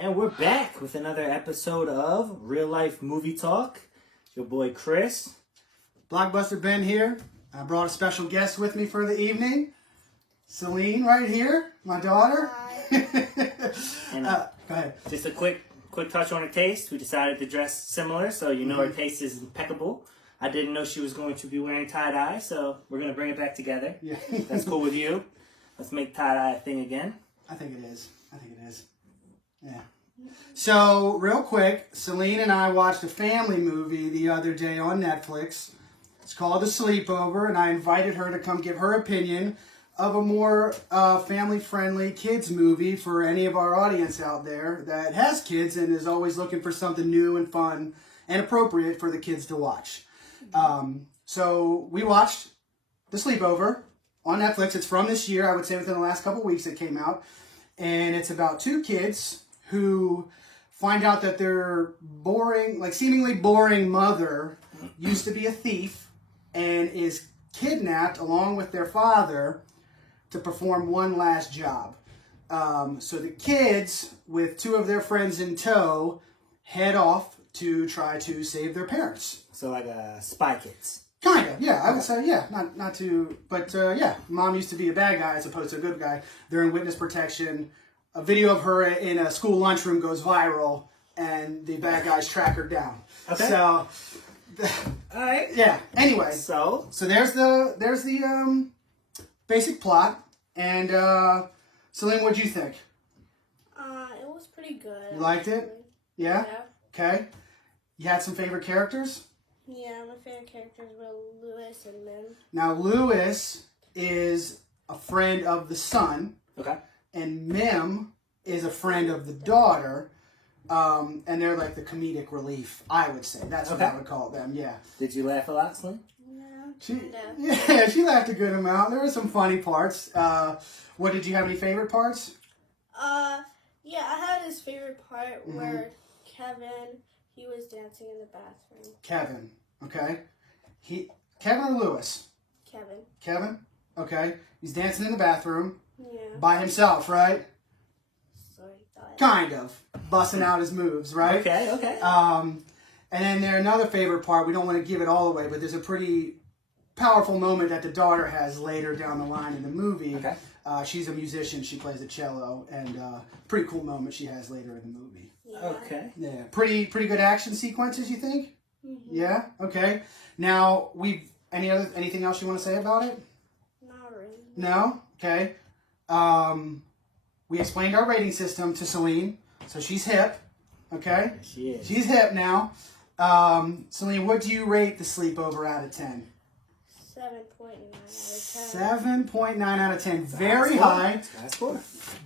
And we're back with another episode of Real Life Movie Talk. Your boy Chris. Blockbuster Ben here. I brought a special guest with me for the evening. Selene right here, my daughter. And go ahead. Just a quick touch on her taste. We decided to dress similar, so you know her taste is impeccable. I didn't know she was going to be wearing tie-dye, so we're going to bring it back together. Yeah. That's cool with you. Let's make tie-dye a thing again. I think it is. Yeah. So, real quick, Selene and I watched a family movie the other day on Netflix. It's called The Sleepover, and I invited her to come give her opinion of a more family-friendly kids movie for any of our audience out there that has kids and is always looking for something new and fun and appropriate for the kids to watch. So we watched The Sleepover on Netflix. It's from this year, I would say within the last couple weeks it came out. And it's about two kids who find out that their seemingly boring mother used to be a thief and is kidnapped along with their father to perform one last job. So the kids, with two of their friends in tow, head off to try to save their parents. So like Spy Kids. Kind of, yeah. I would say, yeah. Not too, but yeah. Mom used to be a bad guy as opposed to a good guy. They're in witness protection. A video of her in a school lunchroom goes viral, and the bad guys track her down. Okay. So, all right. Yeah. Anyway, so there's the basic plot. And Selene, what'd you think? It was pretty good. You liked it? Yeah. Okay. You had some favorite characters? Yeah, my favorite characters were Lewis and Mim. Now, Lewis is a friend of the son. Okay. And Mim is a friend of the daughter. And they're like the comedic relief, I would say. That's what I would call them, yeah. Did you laugh a lot, Slim? Yeah, she laughed a good amount. There were some funny parts. What, did you have any favorite parts? Yeah, I had his favorite part where Kevin, he was dancing in the bathroom. Kevin, okay. Kevin or Lewis? Kevin, okay. He's dancing in the bathroom. yeah. By himself, right? So he thought. Kind of. Busting out his moves, right? Okay. And then there's another favorite part. We don't want to give it all away, but there's a pretty powerful moment that the daughter has later down the line in the movie. Okay. She's a musician. She plays the cello, and pretty cool moment she has later in the movie. Yeah. Okay. Yeah, pretty good action sequences. You think? Mm-hmm. Yeah. Okay. Now anything else you want to say about it? Not really. No. Okay. We explained our rating system to Selene, so she's hip. Okay. She is. She's hip now. Selene, what do you rate The Sleepover out of 10? 7.9 out of 10. 7.9 out of 10. Very high. That's cool.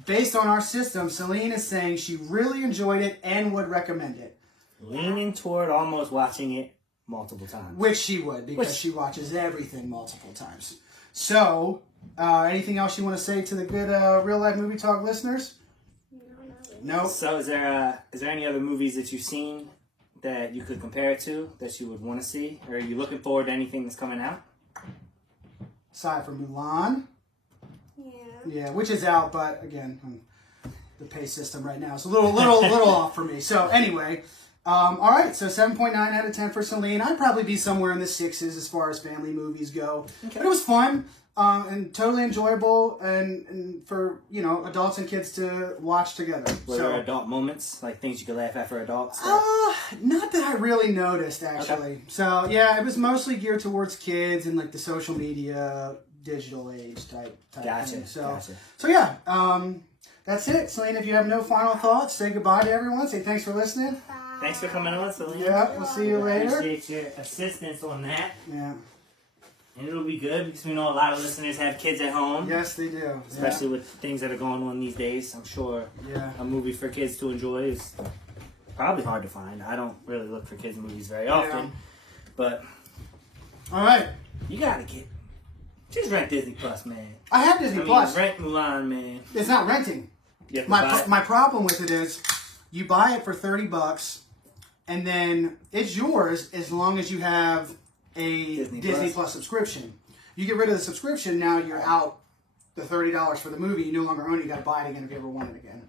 Based on our system, Selene is saying she really enjoyed it and would recommend it. Leaning toward almost watching it multiple times. Which she would, because she watches everything multiple times. So, anything else you want to say to the good Real Life Movie Talk listeners? No, not really. No. So is there any other movies that you've seen that you could compare it to that you would want to see? Or are you looking forward to anything that's coming out? Aside from Mulan. Yeah. Yeah, which is out, but again, the pay system right now is a little off for me. So anyway, all right, so 7.9 out of 10 for Selene. I'd probably be somewhere in the 6s as far as family movies go. Okay. But it was fun and totally enjoyable and for, adults and kids to watch together. Were there adult moments, like things you could laugh at for adults? Not that I really noticed, actually. Okay. So, yeah, it was mostly geared towards kids and like the social media, digital age type thing. So yeah, that's it. Selene, if you have no final thoughts, say goodbye to everyone. Say thanks for listening. Bye. Thanks for coming on, Selene. Yeah, we'll see you later. Appreciate your assistance on that. Yeah. And it'll be good because we know a lot of listeners have kids at home. Yes, they do. Especially with things that are going on these days. I'm sure a movie for kids to enjoy is probably hard to find. I don't really look for kids' movies very often. But all right. You gotta just rent Disney Plus, man. I have Disney Plus. Rent Mulan, man. It's not renting. My problem with it is you buy it for $30 and then it's yours as long as you have a Disney Plus subscription. You get rid of the subscription, now you're out the $30 for the movie. You no longer own it. You got to buy it again if you ever want it again.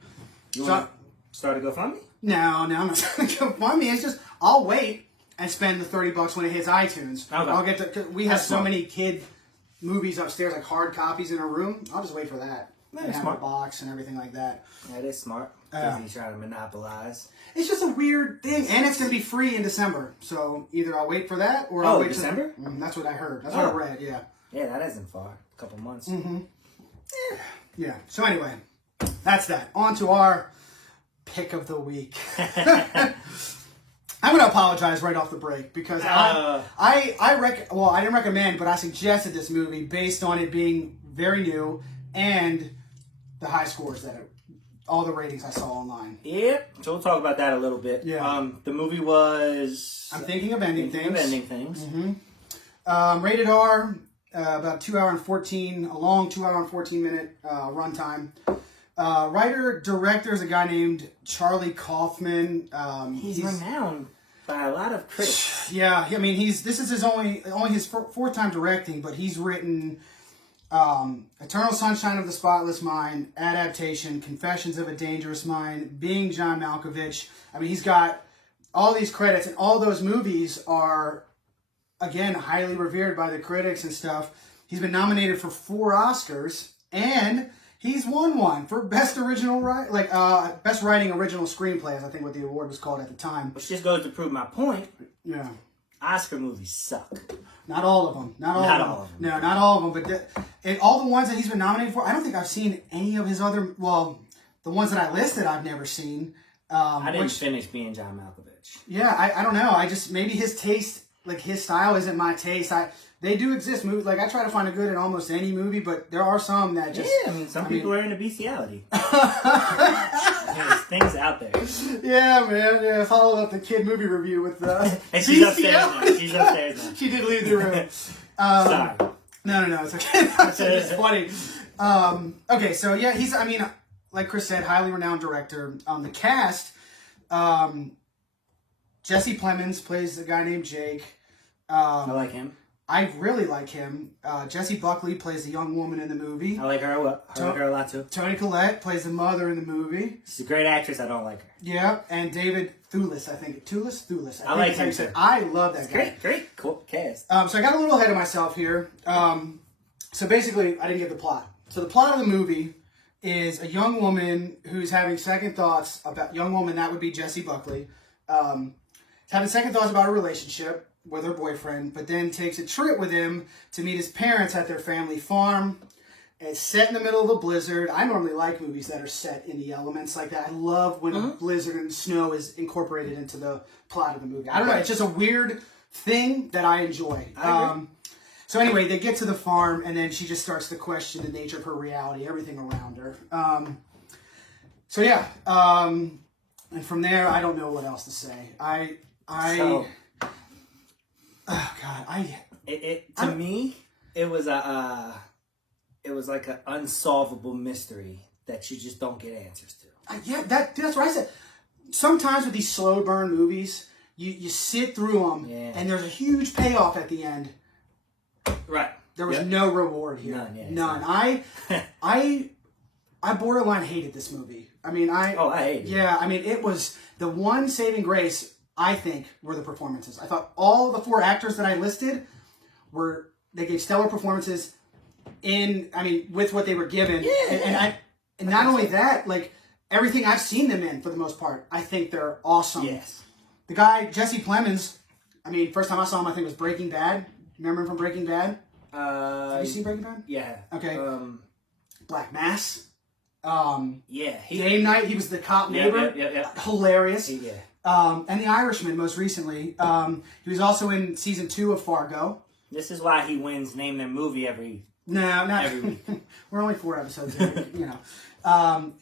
Start a GoFundMe? No, I'm not going to GoFundMe. It's just, I'll wait and spend the $30 when it hits iTunes. Okay. I'll get to, we have That's so smart. many kid movies upstairs, like hard copies in a room. I'll just wait for that. That's And have smart. a box and everything like that. That is smart. Disney trying to monopolize. It's just a weird thing, and it's going to be free in December. So either I'll wait for that, or I'll wait December? That's what I heard. That's what I read. Yeah. Yeah, that isn't far. A couple months. Yeah. So anyway, that's that. On to our pick of the week. I'm going to apologize right off the break because I didn't recommend, but I suggested this movie based on it being very new and the high scores that all the ratings I saw online. Yep. So we'll talk about that a little bit. Yeah. The movie was... I'm Thinking of Ending Things. Rated R, about 2 hour and 14, a long 2 hour and 14 minute runtime. Writer, director is a guy named Charlie Kaufman. He's renowned by a lot of critics. Yeah, I mean, this is only his fourth time directing, but he's written Eternal Sunshine of the Spotless Mind, Adaptation, Confessions of a Dangerous Mind, Being John Malkovich. I mean, he's got all these credits, and all those movies are, again, highly revered by the critics and stuff. He's been nominated for 4 Oscars, and he's won one for Best Original Best Writing Original Screenplay, is I think what the award was called at the time. Which just goes to prove my point. Yeah. Oscar movies suck. Not all of them. Not all of them. No, not all of them. But all the ones that he's been nominated for, I don't think I've seen any of his other. Well, the ones that I listed, I've never seen. I didn't finish Being John Malkovich. Yeah, I don't know. Maybe his taste, like his style, isn't my taste. They do exist. Movies like I try to find a good in almost any movie, but there are some that just. Yeah, I mean, some people are into bestiality. There's things out there. Yeah, man. Yeah, follow up the kid movie review with and she's upstairs now. She's upstairs now. She did leave the room. Sorry. No, it's okay. It's funny. Okay, so yeah, he's, I mean, like Chris said, highly renowned director. The cast, Jesse Plemons plays a guy named Jake. I like him. I really like him. Jessie Buckley plays the young woman in the movie. I like her. I like her a lot too. Toni Collette plays the mother in the movie. She's a great actress. I don't like her. Yeah, and David Thewlis, I think. Thewlis. I like him too. I love that guy. Great, cool cast. So I got a little ahead of myself here. So basically, I didn't get the plot. So the plot of the movie is a young woman who's having second thoughts about that would be Jessie Buckley. Having second thoughts about a relationship with her boyfriend, but then takes a trip with him to meet his parents at their family farm. It's set in the middle of a blizzard. I normally like movies that are set in the elements like that. I love when a blizzard and snow is incorporated into the plot of the movie. I don't know. It's just a weird thing that I enjoy. So anyway, they get to the farm, and then she just starts to question the nature of her reality, everything around her. And from there, I don't know what else to say. Oh God, to me, it was like an unsolvable mystery that you just don't get answers to. That's what I said. Sometimes with these slow burn movies, you sit through them, and there's a huge payoff at the end. Right. There was no reward here. None. I borderline hated this movie. I mean, I hated it. Yeah, I mean, it was the one saving grace. I think were the performances. I thought all the 4 actors that I listed they gave stellar performances with what they were given. Yeah. And not only that, like everything I've seen them in for the most part, I think they're awesome. Yes. The guy, Jesse Plemons, I mean, first time I saw him, I think was Breaking Bad. Remember him from Breaking Bad? Have you seen Breaking Bad? Yeah. Okay. Black Mass. Game Night, he was the cop neighbor. Yeah. Hilarious. Yeah. And The Irishman, most recently. He was also in season 2 of Fargo. This is why he wins Name Their Movie every week. We're only 4 episodes in, you know.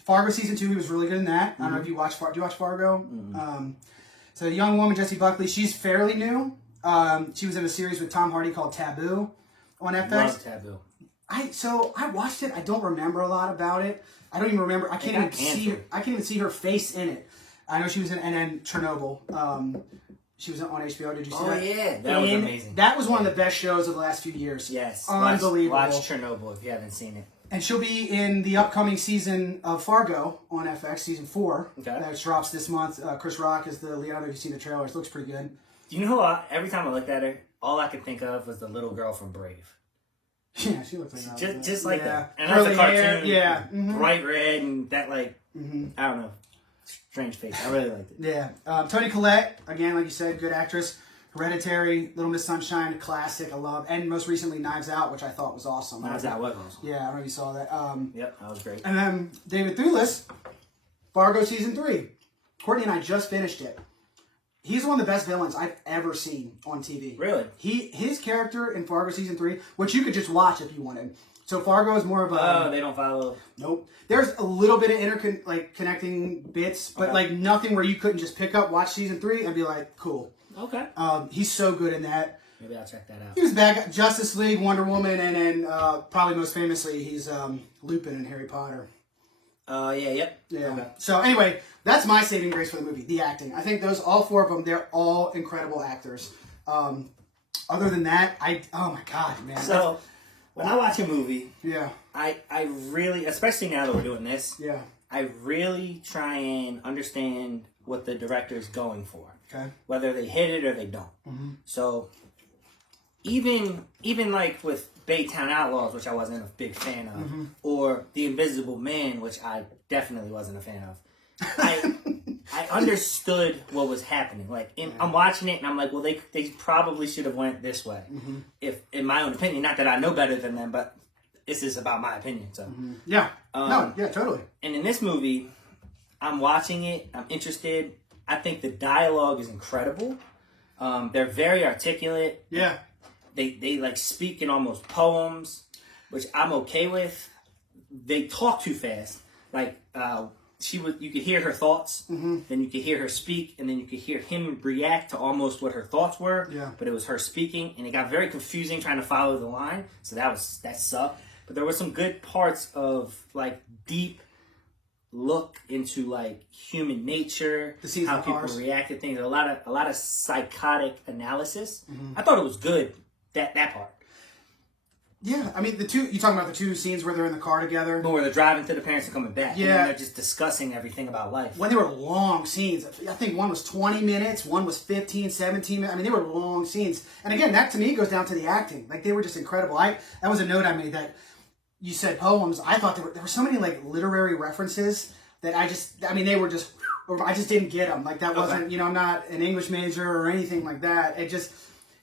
Fargo season 2, he was really good in that. I don't know if you watched Fargo. Do you watch Fargo? Mm-hmm. So the young woman, Jessie Buckley, she's fairly new. She was in a series with Tom Hardy called Taboo on FX. Love Taboo. I watched it. I don't remember a lot about it. I don't even remember. I can't even see her face in it. I know she was in, and then Chernobyl. She was on HBO. Did you see that? Oh yeah, that was amazing. That was one of the best shows of the last few years. Yes, unbelievable. Watch Chernobyl if you haven't seen it. And she'll be in the upcoming season of Fargo on FX, season 4. Okay. That drops this month. Chris Rock is the lead. I don't know if you've seen the trailers. It looks pretty good. Do you know what? Every time I looked at her, all I could think of was the little girl from Brave. Yeah, she looks like that. Just like that. And curly that's a cartoon. hair. Yeah. Mm-hmm. Bright red and that, like, I don't know. Strange face. I really liked it. Yeah. Toni Collette, again, like you said, good actress. Hereditary, Little Miss Sunshine, classic, I love. And most recently, Knives Out, which I thought was awesome. Knives Out was awesome. Yeah, I don't know if you saw that. Yep, that was great. And then David Thewlis, Fargo Season 3. Courtney and I just finished it. He's one of the best villains I've ever seen on TV. Really? His character in Fargo Season 3, which you could just watch if you wanted. So Fargo is more of a... Oh, they don't follow... Nope. There's a little bit of connecting bits, but like nothing where you couldn't just pick up, watch Season 3, and be like, cool. Okay. He's so good in that. Maybe I'll check that out. He was back at Justice League, Wonder Woman, and then probably most famously, he's Lupin in Harry Potter. Yeah. Okay. So anyway, that's my saving grace for the movie, the acting. I think all 4 of them, they're all incredible actors. Other than that, oh my God, man. So, when I watch a movie, yeah, I really, especially now that we're doing this, yeah, I really try and understand what the director is going for. Okay. Whether they hit it or they don't. Mm-hmm. So, even like with Baytown Outlaws, which I wasn't a big fan of, or The Invisible Man, which I definitely wasn't a fan of, I understood what was happening. Like, I'm watching it and I'm like, well, they probably should have went this way. If, in my own opinion, not that I know better than them, but this is about my opinion. So, yeah, yeah, totally. And in this movie, I'm watching it. I'm interested. I think the dialogue is incredible. They're very articulate. Yeah. They like speak in almost poems, which I'm okay with. They talk too fast. Like you could hear her thoughts, then you could hear her speak, and then you could hear him react to almost what her thoughts were. Yeah. But it was her speaking, and it got very confusing trying to follow the line. So that sucked. But there were some good parts of like deep look into like human nature, how people react to things. A lot of psychotic analysis. I thought it was good. That part. Yeah, I mean you talking about the 2 scenes where they're in the car together, where they're driving to the parents and coming back. Yeah, and they're just discussing everything about life. When they were long scenes, I think one was 20 minutes, one was 15, 17 minutes. I mean, they were long scenes, and again, that to me goes down to the acting. Like they were just incredible. That was a note I made that you said poems. I thought there were so many like literary references that I just didn't get them. Like that wasn't, I'm not an English major or anything like that. It just,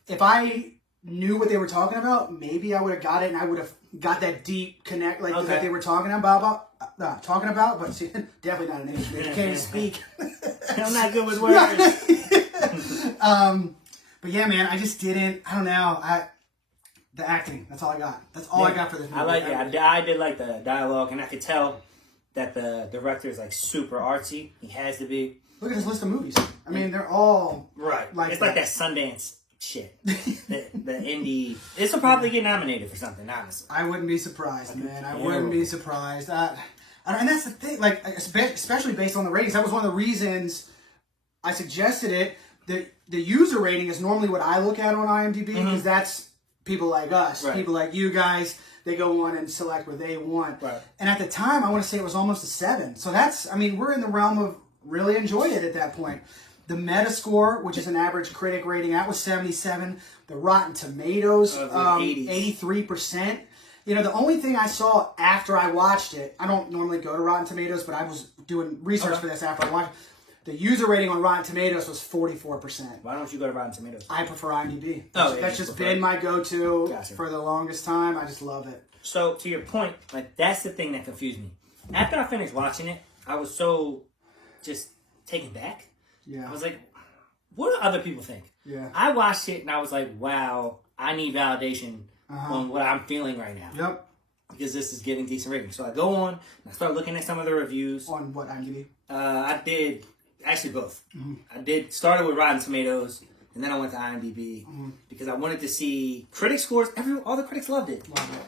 if I knew what they were talking about, maybe I would have got it and I would have got that deep connect, like that they were talking about, but see, definitely not an English major. Can't even speak. I'm not good with words. But yeah, man, I just didn't, I don't know. The acting, that's all I got. That's all I got for this movie. I like it. I did like the dialogue, and I could tell that the director is like super artsy. He has to be. Look at this list of movies. I mean, they're all right. Like it's like that Sundance shit. the indie. This will probably get nominated for something. Honestly, I wouldn't be surprised, man. I wouldn't be surprised. And that's the thing. Like, especially based on the ratings, that was one of the reasons I suggested it. The user rating is normally what I look at on IMDb because that's people like us, people like you guys. They go on and select what they want. Right. And at the time, I want to say it was almost a 7. So we're in the realm of really enjoyed it at that point. The Metascore, which is an average critic rating, that was 77. The Rotten Tomatoes, 83%. The only thing I saw after I watched it, I don't normally go to Rotten Tomatoes, but I was doing research for this after I watched it. The user rating on Rotten Tomatoes was 44%. Why don't you go to Rotten Tomatoes? I prefer IMDb. That's just been my go-to for the longest time. I just love it. So, to your point, like that's the thing that confused me. After I finished watching it, I was so just taken back. Yeah. I was like, what do other people think? Yeah. I watched it and I was like, wow, I need validation on what I'm feeling right now. Yep. Because this is getting decent ratings. So I go on and I start looking at some of the reviews. On what, IMDb? I did, actually both. Started with Rotten Tomatoes and then I went to IMDb because I wanted to see critic scores. All the critics loved it.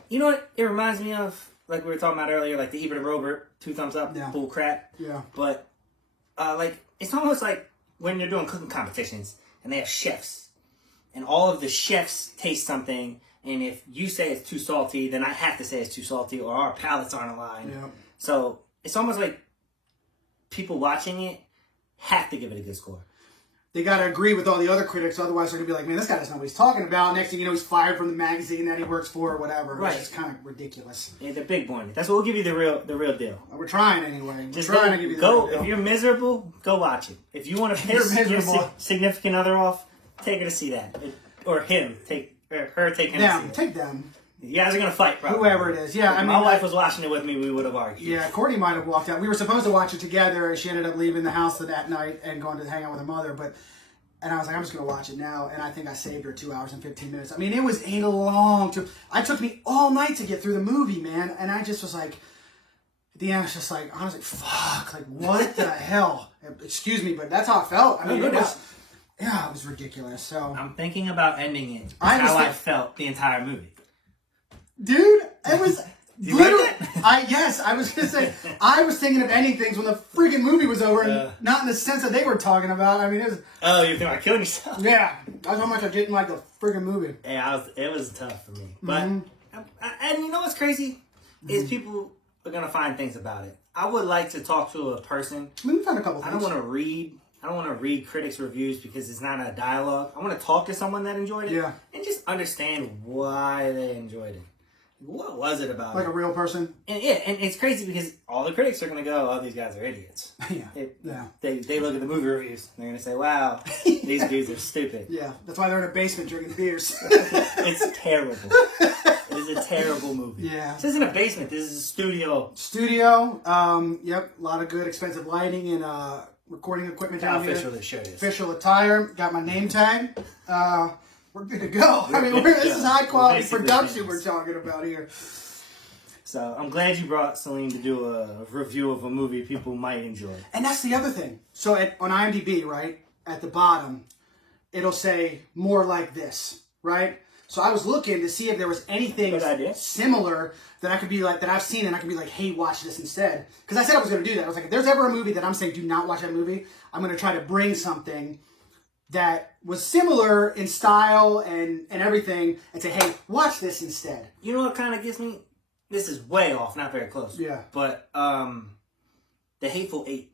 You know what it reminds me of? Like we were talking about earlier, like the Ebert and Robert, 2 thumbs up, bull crap. Yeah. But it's almost like when you're doing cooking competitions and they have chefs and all of the chefs taste something And if you say it's too salty, then I have to say it's too salty, or our palates aren't aligned. Yeah. So it's almost like people watching it have to give it a good score. They got to agree with all the other critics, otherwise they're going to be like, man, this guy doesn't know what he's talking about. Next thing you know, he's fired from the magazine that he works for or whatever. Right. It's just kind of ridiculous. Yeah, they're big boring. That's what we'll give you the real deal. We're trying anyway. Just trying to give you the real deal. If you're miserable, go watch it. If you want to piss your significant other off, take her to see that. Or him, her take him to see it. Take them. You guys are going to fight, probably. Whoever it is. Yeah, if my wife was watching it with me, we would have argued. Yeah, Courtney might have walked out. We were supposed to watch it together, and she ended up leaving the house that night and going to hang out with her mother. And I was like, I'm just going to watch it now. And I think I saved her 2 hours and 15 minutes. I mean, it was a long time. It took me all night to get through the movie, man. And I just was like, at the end, I was just like, I was like, fuck, like, what the hell? Excuse me, but that's how I felt. I mean, it was ridiculous. So I'm thinking about ending it. I How I felt the entire movie. Dude, it was... You literally, like that? I was going to say, I was thinking of ending things when the freaking movie was over, and not in the sense that they were talking about. I mean, it was... Oh, you think about killing yourself? Yeah. That's how much I didn't like the freaking movie. Yeah, it was tough for me. But, and you know what's crazy? Is people are going to find things about it. I would like to talk to a person. We found a couple things. I don't want to read critics' reviews because it's not a dialogue. I want to talk to someone that enjoyed it. Yeah. And just understand why they enjoyed it. What was it about? Like a real person? And it's crazy because all the critics are going to go, oh, these guys are idiots. Yeah. They look at the movie reviews and they're going to say, wow, these dudes are stupid. Yeah. That's why they're in a basement drinking beers. It's terrible. It is a terrible movie. Yeah. This isn't a basement. This is a studio. Yep. A lot of good expensive lighting and recording equipment down here. How official this shirt is. Official attire. Got my name tag. We're good to go. I mean, this is high quality production we're talking about here. So I'm glad you brought Selene to do a review of a movie people might enjoy. And that's the other thing. So on IMDb, right, at the bottom, it'll say more like this, right? So I was looking to see if there was anything similar that I could be like, that I've seen and I could be like, hey, watch this instead. Because I said I was going to do that. I was like, if there's ever a movie that I'm saying do not watch that movie, I'm going to try to bring something that was similar in style and everything and say, hey, watch this instead. You know what kind of gets me? This is way off, not very close. Yeah. But The Hateful Eight.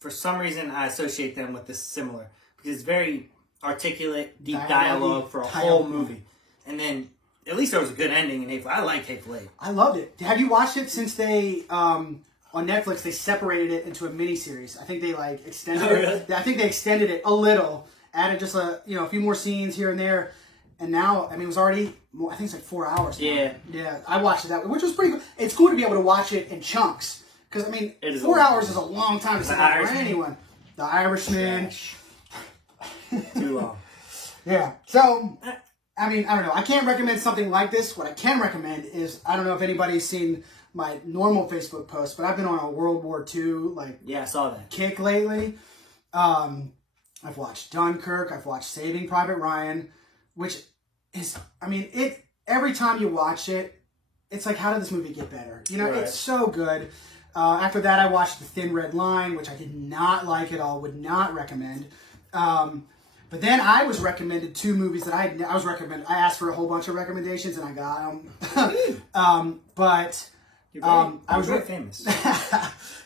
For some reason, I associate them with this similar. Because it's very articulate, deep dialogue for a whole movie. And then, at least there was a good ending in Hateful. I liked Hateful Eight. I loved it. Have you watched it since they... on Netflix, they separated it into a miniseries. I think they extended it. I think they extended it a little. Added just a few more scenes here and there, and now it was already I think it's like 4 hours. Yeah, I watched it that way, which was pretty cool. It's cool to be able to watch it in chunks because 4 hours is a long time to sit down for anyone. The Irishman, too long. Yeah, so I don't know. I can't recommend something like this. What I can recommend is I don't know if anybody's seen my normal Facebook post, but I've been on a World War II I saw that kick lately. I've watched Dunkirk. I've watched Saving Private Ryan, which is, every time you watch it, it's like, how did this movie get better? It's so good. After that, I watched The Thin Red Line, which I did not like at all, would not recommend. But then I was recommended two movies that I asked for a whole bunch of recommendations and I got them. I was very famous.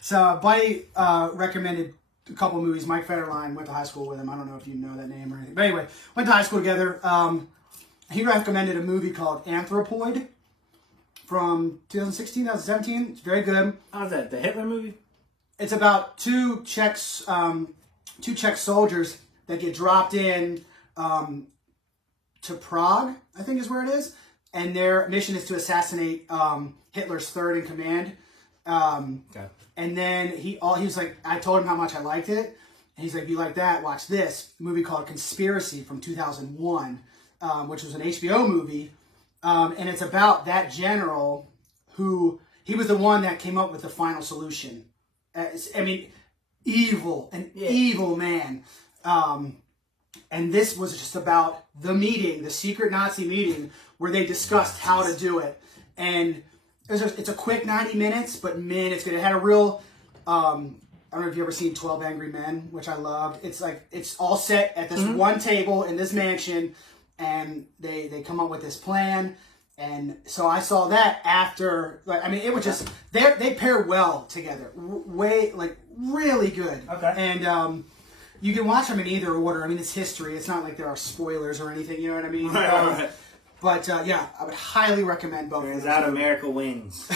So a buddy recommended a couple of movies. Mike Federline, went to high school with him. I don't know if you know that name or anything. But anyway, went to high school together. He recommended a movie called Anthropoid from 2016, 2017. It's very good. How's that? The Hitler movie? It's about two Czech soldiers that get dropped in to Prague, I think is where it is. And their mission is to assassinate Hitler's third in command. Okay. And then he was like, I told him how much I liked it. And he's like, you like that? Watch this movie called Conspiracy from 2001, which was an HBO movie. And it's about that general who, he was the one that came up with the final solution. Evil, evil man. And this was just about the meeting, the secret Nazi meeting, where they discussed how to do it. And it's a quick 90 minutes, but man, it's good. It had a real, I don't know if you've ever seen 12 Angry Men, which I loved. It's like, it's all set at this one table in this mansion, and they come up with this plan. And so I saw that after, like, I mean, it was just, they pair well together. Really good. Okay. And you can watch them in either order. I mean, it's history. It's not like there are spoilers or anything, you know what I mean? Right. But yeah, I would highly recommend both. Turns out America wins.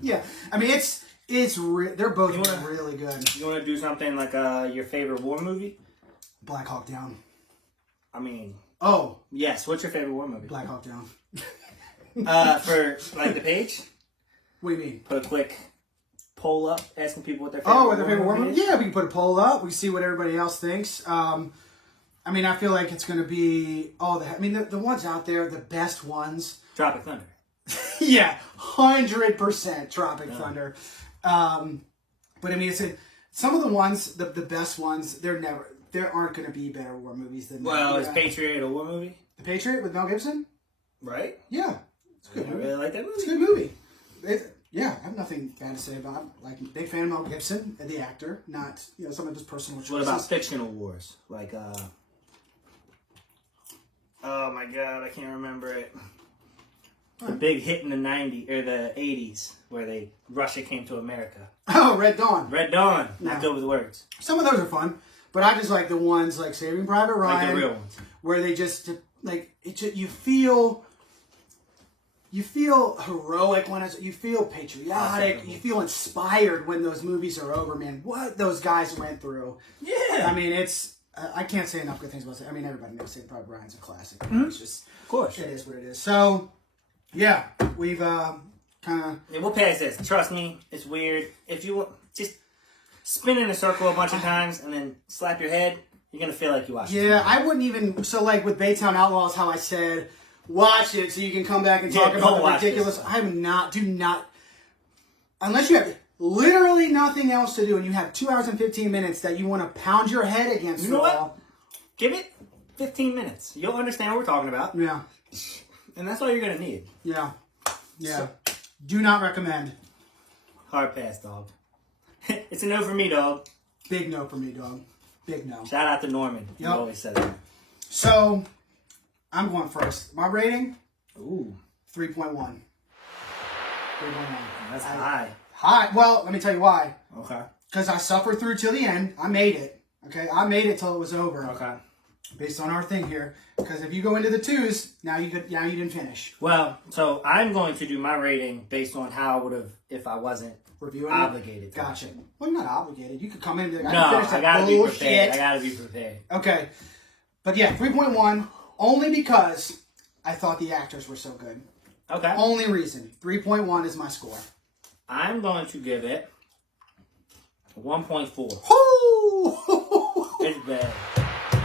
Yeah. I mean, they're both really good. You want to do something like your favorite war movie? Black Hawk Down. I mean, Oh, yes. What's your favorite war movie? Black Hawk Down. For like the page, What do you mean? put a quick poll up asking people what their favorite. Oh, with their favorite war movie movie? is. Yeah, we can put a poll up. We can see what everybody else thinks. I mean, I feel like it's going to be the ones out there, the best ones. Tropic Thunder. Yeah, 100% Tropic Thunder. But I mean, some of the ones, the best ones, there aren't going to be better war movies than Well, that. is Patriot a war movie? The Patriot with Mel Gibson? Right. Yeah, it's a good I movie. really like that It's a movie. good movie. Yeah, I have nothing bad to say about it. Like, big fan of Mel Gibson, the actor, not some of his personal choices. What about fictional wars? Like, oh my god, I can't remember it. The big hit in the 90s or the 80s where Russia came to America. Oh, Red Dawn. Red Dawn. Not Yeah. good with words. Some of those are fun, but I just like the ones like Saving Private Ryan, Like the real ones. where they just like you feel heroic when you feel patriotic, you feel inspired when those movies are over. Man, what those guys went through. Yeah. I mean, it's I can't say enough good things about it. I mean, everybody knows Saving Private Ryan's a classic. It's just, Of course. it is what it is. So, yeah, we've kind of. Yeah, we'll pass this. Trust me, it's weird. If you just spin in a circle a bunch of times and then slap your head, you're gonna feel like you watched it. Yeah, I wouldn't even. So, like with Baytown Outlaws, how I said, watch it so you can come back and talk Yeah, about don't the watch ridiculous. this. Do not. Unless you have literally nothing else to do and you have 2 hours and 15 minutes that you want to pound your head against You the know what? wall. Give it 15 minutes. You'll understand what we're talking about. Yeah, And that's all you're gonna need. yeah. Do not recommend. Hard pass, dog. It's a no for me, dog. Big no for me, dog. Big no. Shout out to Norman. He Yep. always says that. So, I'm going first. My rating, Ooh, 3.1. 3.1. that's high. Hi. Well, let me tell you why. Okay. Because I suffered through till the end. I made it. Okay? I made it till it was over. Okay. Based on our thing here. Because if you go into the twos, now you didn't finish. Well, so I'm going to do my rating based on how I would have if I wasn't Reviewing obligated. it. Gotcha. Well, you're not obligated. You could come in and be like, No, finish I that gotta be bullshit. prepared. I gotta be prepared. Okay. But yeah, 3.1, only because I thought the actors were so good. Okay. Only reason. 3.1 is my score. I'm going to give it 1.4. Whoo! It's bad.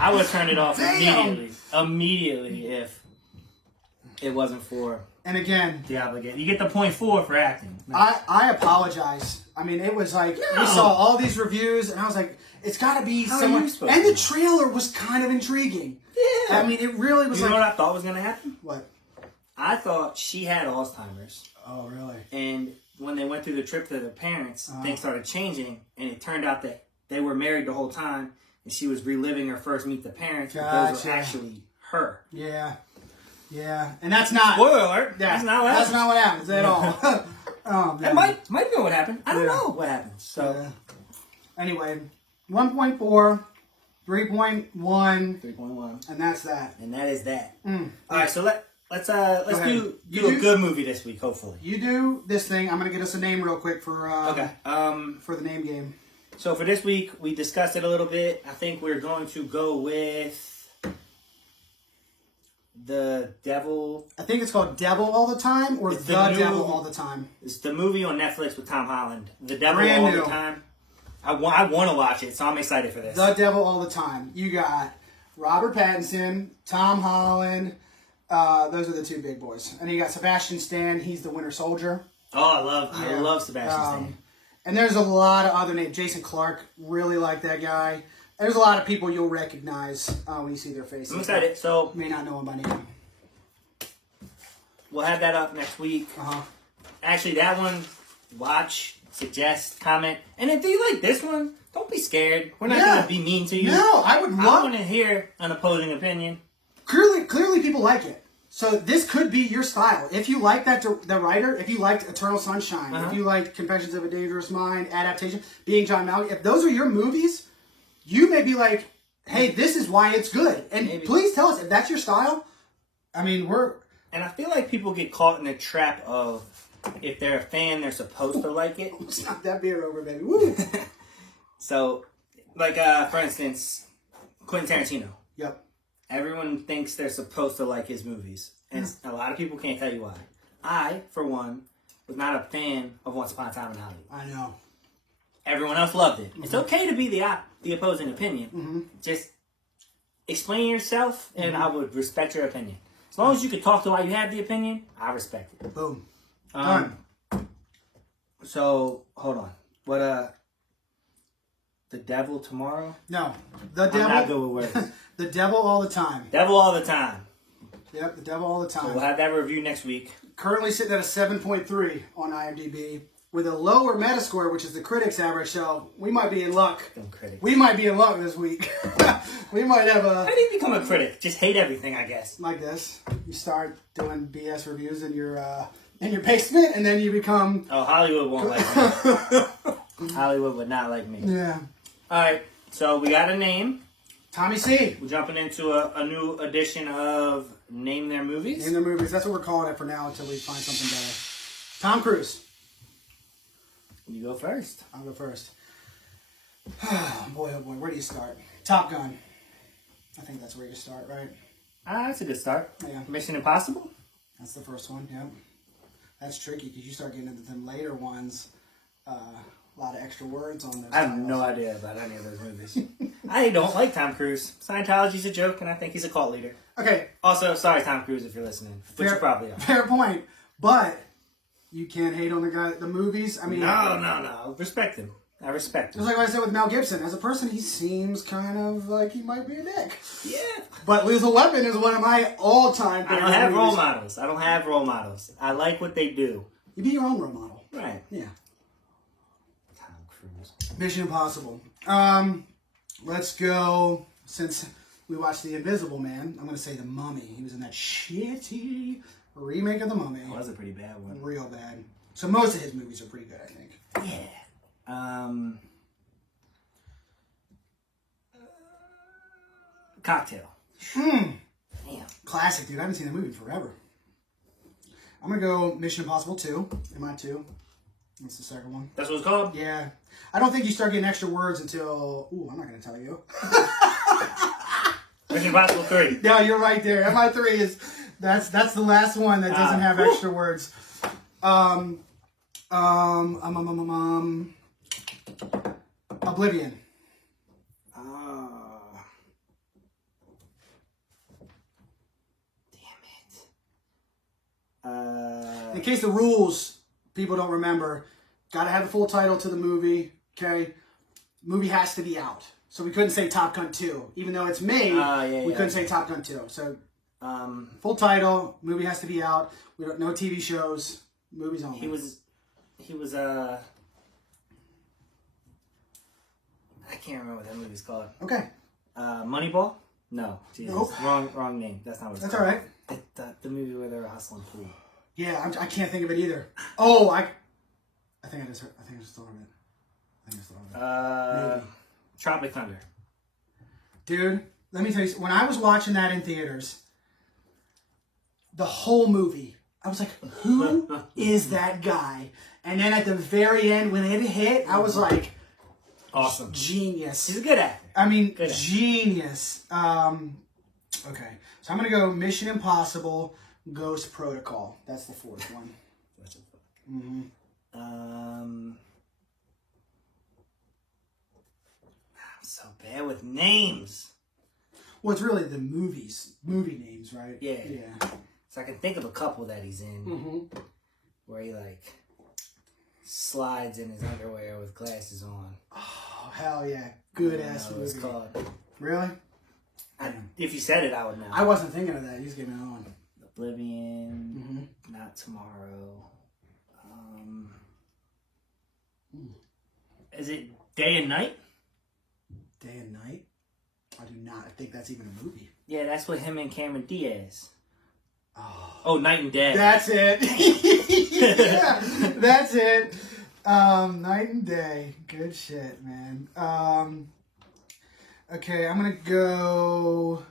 I would turn it off Damn. immediately if it wasn't for And again, the obligation. You get the 0.4 for acting. I apologize. I mean, it was like, No. we saw all these reviews, and I was like, it's got to be How are someone. you supposed And to the know? trailer was kind of intriguing. Yeah. I mean, it really was You know like. what I thought was going to happen? What? I thought she had Alzheimer's. Oh, really? And when they went through the trip to their parents, things started changing. And it turned out that they were married the whole time. And she was reliving her first meet the parents. But those were Gotcha. actually her. Yeah. Yeah. And that's not. Spoiler alert. Yeah, That's not what happened. That's not what happens at all. Oh, That man. might be what happened. I don't Yeah. know what happened. So Yeah. Anyway, 1.4, 3.1, 3.1. and that's that. And that is that. Mm. All right, so let's ahead. do You a do- good movie this week, hopefully. You do this thing. I'm gonna get us a name real quick for Okay. for the name game. So for this week, we discussed it a little bit. I think we're going to go with The Devil. I think it's called Devil All the Time or It's The the new- Devil All the Time. It's the movie on Netflix with Tom Holland. The Devil Brand All new. the Time. I want to watch it, so I'm excited for this. The Devil All the Time. You got Robert Pattinson, Tom Holland. Those are the two big boys. And you got Sebastian Stan. He's the Winter Soldier. Oh, I Yeah. love Sebastian Stan. And there's a lot of other names. Jason Clarke, really like that guy. There's a lot of people you'll recognize when you see their faces. I'm excited. So You may not know them by name. we'll have that up next week. Uh-huh. Actually, that one, watch, suggest, comment. And if you like this one, don't be scared. We're not Yeah. going to be mean to you. No, I would I love... want to hear an opposing opinion. Clearly, clearly people like it. So this could be your style. If you like the writer, if you liked Eternal Sunshine, if you liked Confessions of a Dangerous Mind, Adaptation, Being John Malkovich, if those are your movies, you may be like, hey, this is why it's good. And please tell us if that's your style. I mean, And I feel like people get caught in the trap of, if they're a fan, they're supposed to like it. Knock that beer over, baby. Woo! So, like, for instance, Quentin Tarantino. Yep. Everyone thinks they're supposed to like his movies. And a lot of people can't tell you why. I, for one, was not a fan of Once Upon a Time in Hollywood. I know. Everyone else loved it. It's okay to be the opposing opinion. Just explain yourself, and I would respect your opinion. As long as you can talk to why you have the opinion, I respect it. Boom. Done. So, hold on. What, The Devil Tomorrow? No. The Devil. I'm not good with words. The Devil All the Time. Devil All the Time. Yep, The Devil All the Time. So we'll have that review next week. Currently sitting at a 7.3 on IMDb with a lower Metascore, which is the critics' average. So we might be in luck. Critics. We might be in luck this week. We might have How do you become a critic? Just hate everything, I guess. like this. You start doing BS reviews in your basement, and then you become. Oh, Hollywood won't like me. Hollywood would not like me. Yeah. All right, so we got a name. Tommy C. We're jumping into a new edition of Name Their Movies. Name their movies. That's what we're calling it for now until we find something better. Tom Cruise. You go first. I'll go first. Oh boy, where do you start? Top Gun. I think that's where you start, right? That's a good start. Yeah. Mission Impossible? That's the first one, yeah. That's tricky because you start getting into them later ones. A lot of extra words on those. I have no idea about any of those movies. I don't like Tom Cruise. Scientology's a joke, and I think he's a cult leader. Okay. Also, sorry, Tom Cruise, if you're listening. Which you probably are. Fair point. But you can't hate on the movies. I mean, No. Respect him. I respect him. Just like what I said with Mel Gibson. As a person, he seems kind of like he might be a dick. Yeah. But Lethal Weapon is one of my all-time favorite I don't have movies. role models. I like what they do. You be your own role model. Right. Yeah. Tom Cruise. Mission Impossible. Let's go. Since we watched The Invisible Man, I'm going to say The Mummy. He was in that shitty remake of The Mummy. That was a pretty bad one. Real bad. So most of his movies are pretty good, I think. Yeah. Cocktail. Damn. Classic, dude. I haven't seen the movie in forever. I'm going to go Mission Impossible 2. Am I 2? That's the second one. That's what it's called? Yeah. I don't think you start getting extra words until... Ooh, I'm not going to tell you. Mission Impossible 3. No, you're right there. MI3 is... That's the last one that doesn't have extra words. Oblivion. In case the rules people don't remember, gotta have the full title to the movie. Okay, movie has to be out, so we couldn't say Top Gun 2, even though it's made. We couldn't say Top Gun 2. So full title, movie has to be out. We don't no TV shows, movies only. He was I can't remember what that movie's called. Okay. Moneyball? No, Jesus, Nope. wrong name. That's not what it's That's called. all right. The movie where they were hustling pool. Yeah, I can't think of it either. Oh, I think I just thought of it. Maybe. Tropic Thunder. Dude, let me tell you, when I was watching that in theaters, the whole movie, I was like, who is that guy? And then at the very end, when it hit, I was like, awesome. Genius. He's a good actor. I mean, Good. genius. Okay, so I'm going to go Mission Impossible, Ghost Protocol. That's the fourth one. I'm so bad with names. Well, it's really the movie names, right? Yeah. Yeah. So I can think of a couple that he's in where he like slides in his underwear with glasses on. Oh, hell yeah. Good ass What it's movie. called. Really? If you said it, I would know. I wasn't thinking of that. You just gave me another one. Oblivion. Not Tomorrow. Is it Day and Night? Day and Night? I do not think that's even a movie. Yeah, that's with him and Cameron Diaz. Oh, Night and Day. That's it. Yeah, that's it. Night and Day. Good shit, man. Okay, I'm gonna go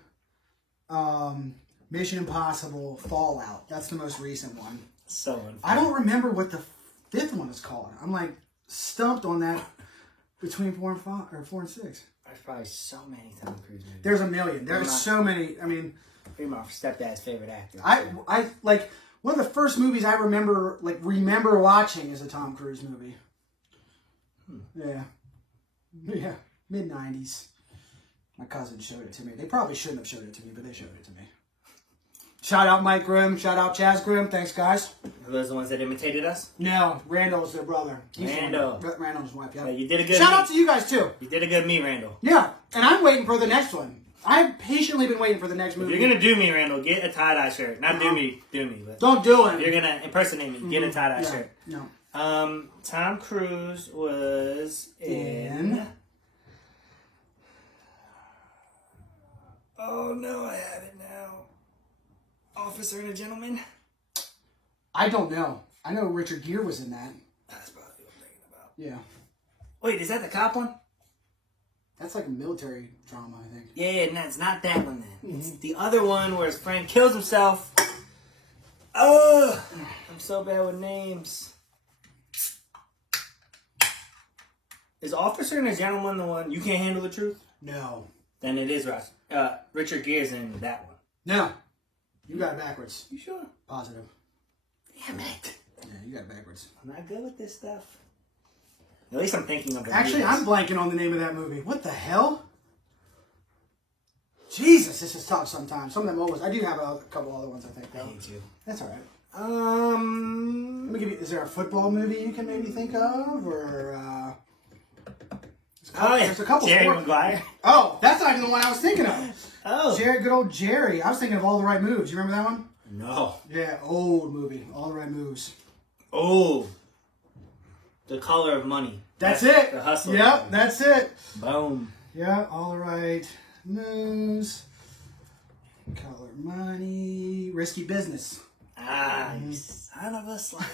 Mission Impossible Fallout. That's the most recent one. So unfair. I don't remember what the fifth one is called. I'm like stumped on that between 4 and 5 or 4 and 6. There's probably so many Tom Cruise movies. There's a million. There's so many. I mean, You're my stepdad's favorite actor. I like one of the first movies I remember watching is a Tom Cruise movie. Yeah, mid '90s. My cousin showed it to me. They probably shouldn't have showed it to me, but they showed it to me. Shout out Mike Grimm. Shout out Chaz Grimm. Thanks, guys. Are those the ones that imitated us? No, Randall's their brother. Randall. Randall's wife, yeah. Yeah, you did a good Shout me. out to you guys, too. You did a good me, Randall. Yeah, and I'm waiting for the next one. I've patiently been waiting for the next movie. If you're going to do me, Randall, get a tie-dye shirt. Not do me. But Don't do it. if you're going to impersonate me, get a tie-dye shirt. No. Tom Cruise was in... Oh, no, I have it now. Officer and a Gentleman? I don't know. I know Richard Gere was in that. That's probably what I'm thinking about. Yeah. Wait, is that the cop one? That's like a military drama, I think. Yeah, no, it's not that one then. It's the other one where his friend kills himself. Oh, I'm so bad with names. Is Officer and a Gentleman the one You Can't Handle the Truth? No. Then it is Ross. Richard Gere's in that one. No. You got it backwards. You sure? Positive. Damn it. Yeah, you got it backwards. I'm not good with this stuff. At least I'm thinking of it. Actually, I'm blanking on the name of that movie. What the hell? Jesus, this is tough sometimes. Some of them always. I do have a couple other ones, I think, though. I hate you. That's all right. Let me give you. Is there a football movie you can maybe think of, or? There's a couple. Jerry Maguire. Oh, that's not even the one I was thinking of. Oh. Jerry, good old Jerry. I was thinking of All the Right Moves. You remember that one? No. Yeah, old movie. All the Right Moves. Oh. The Color of Money. That's it. The Hustler. Yep, that's it. Boom. Yeah, All the Right Moves. Color Money. Risky Business. Ah, you son of a slacker.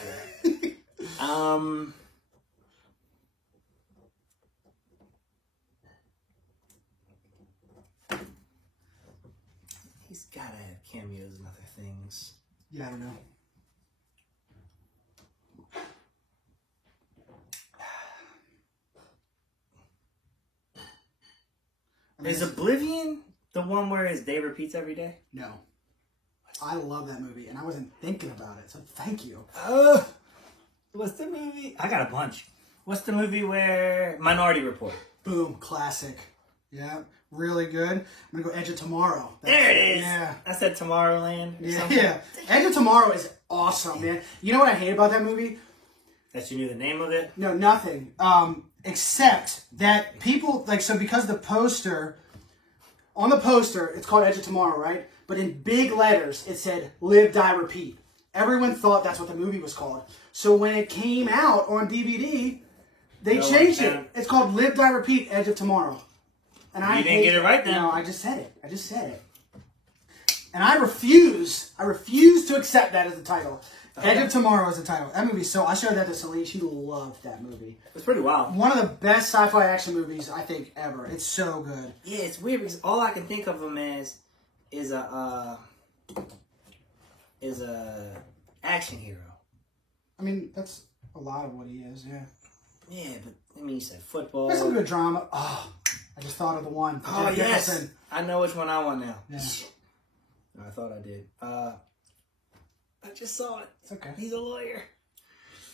He's gotta have cameos and other things. Yeah, I don't know. Is Oblivion the one where his day repeats every day? No. I love that movie, and I wasn't thinking about it, so thank you. What's the movie? I got a bunch. What's the movie where Minority Report? Boom, classic. Yeah, really good. I'm gonna go Edge of Tomorrow. There it is. Yeah. I said Tomorrowland. Or something. Yeah. Edge of Tomorrow is awesome, man. You know what I hate about that movie? That you knew the name of it? No, nothing. Except that people, because the poster, on the poster, it's called Edge of Tomorrow, right? But in big letters, it said Live, Die, Repeat. Everyone thought that's what the movie was called. So when it came out on DVD, they changed it. It's called Live, Die, Repeat, Edge of Tomorrow. And you didn't get it right then. No, I just said it. And I refuse to accept that as the title. Okay. Edge of Tomorrow is the title. That movie, so I showed that to Selene. She loved that movie. It's pretty wild. One of the best sci-fi action movies, I think, ever. It's so good. Yeah, it's weird because all I can think of him as is a action hero. I mean, that's a lot of what he is, yeah. Yeah, but I mean, you said football. There's some good drama. Oh, I just thought of the one. Oh, Jack yes. Nicholson. I know which one I want now. Yeah. I thought I did. I just saw it. It's okay. He's a lawyer.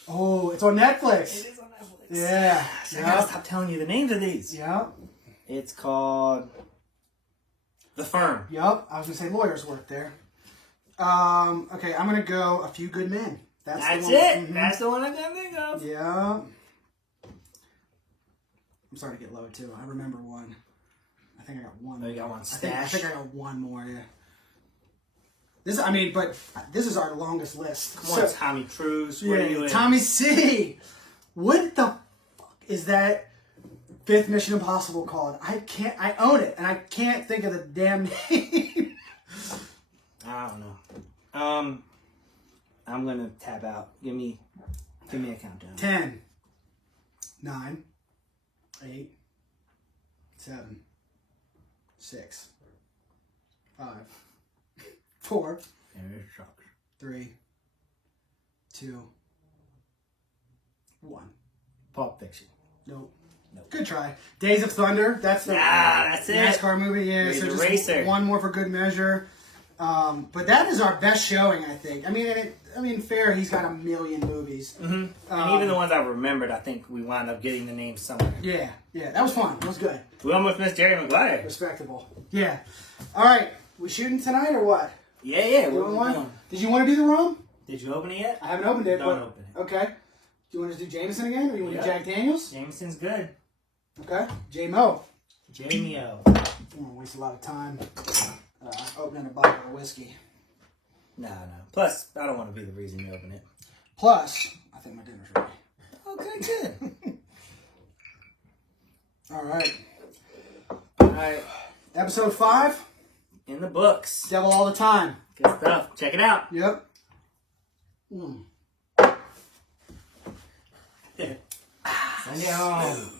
Oh, it's on Netflix. It is on Netflix. Yeah. I gotta stop telling you the names of these. Yep. It's called The Firm. Yep. I was going to say lawyers work there. Okay, I'm going to go A Few Good Men. That's it. Mm-hmm. That's the one I can think of. Yeah. I'm starting to get low, too. I remember one. I think I got one. Oh, you got one I stash? think I got one more, yeah. This is our longest list. Come on, Tommy Cruise. Where are you in? Tommy C. What the fuck is that fifth Mission Impossible called? I own it, and I can't think of the damn name. I don't know. I'm gonna tap out. Give me a countdown. 10, 9, 8, 7, 6, 5, 4, There it sucks. 3, 2, 1. Pulp Fiction. Nope. Good try. Days of Thunder. That's the that's it. NASCAR movie. Yeah, He's so a just racer. one more for good measure. But that is our best showing, I think. I mean, fair. He's got a million movies. Mm-hmm. And even the ones I remembered, I think we wound up getting the names somewhere. Yeah, that was fun. That was good. We almost missed Jerry Maguire. Respectable. Yeah. All right. We shooting tonight or what? Yeah. You What we want? doing? Did you want to do the rum? Did you open it yet? I haven't opened it. Don't but, open it. Okay. Do you want to do Jameson again, or you want to do Yeah. Jack Daniels? Jameson's good. Okay. J-Mo. Jamie-O. I don't want to waste a lot of time opening a bottle of whiskey. No. Plus, I don't want to be the reason you open it. Plus, I think my dinner's ready. Okay, good. All right. Alright. Episode 5. In the books. Devil all the time. Good stuff. Check it out. Yep. Send it home.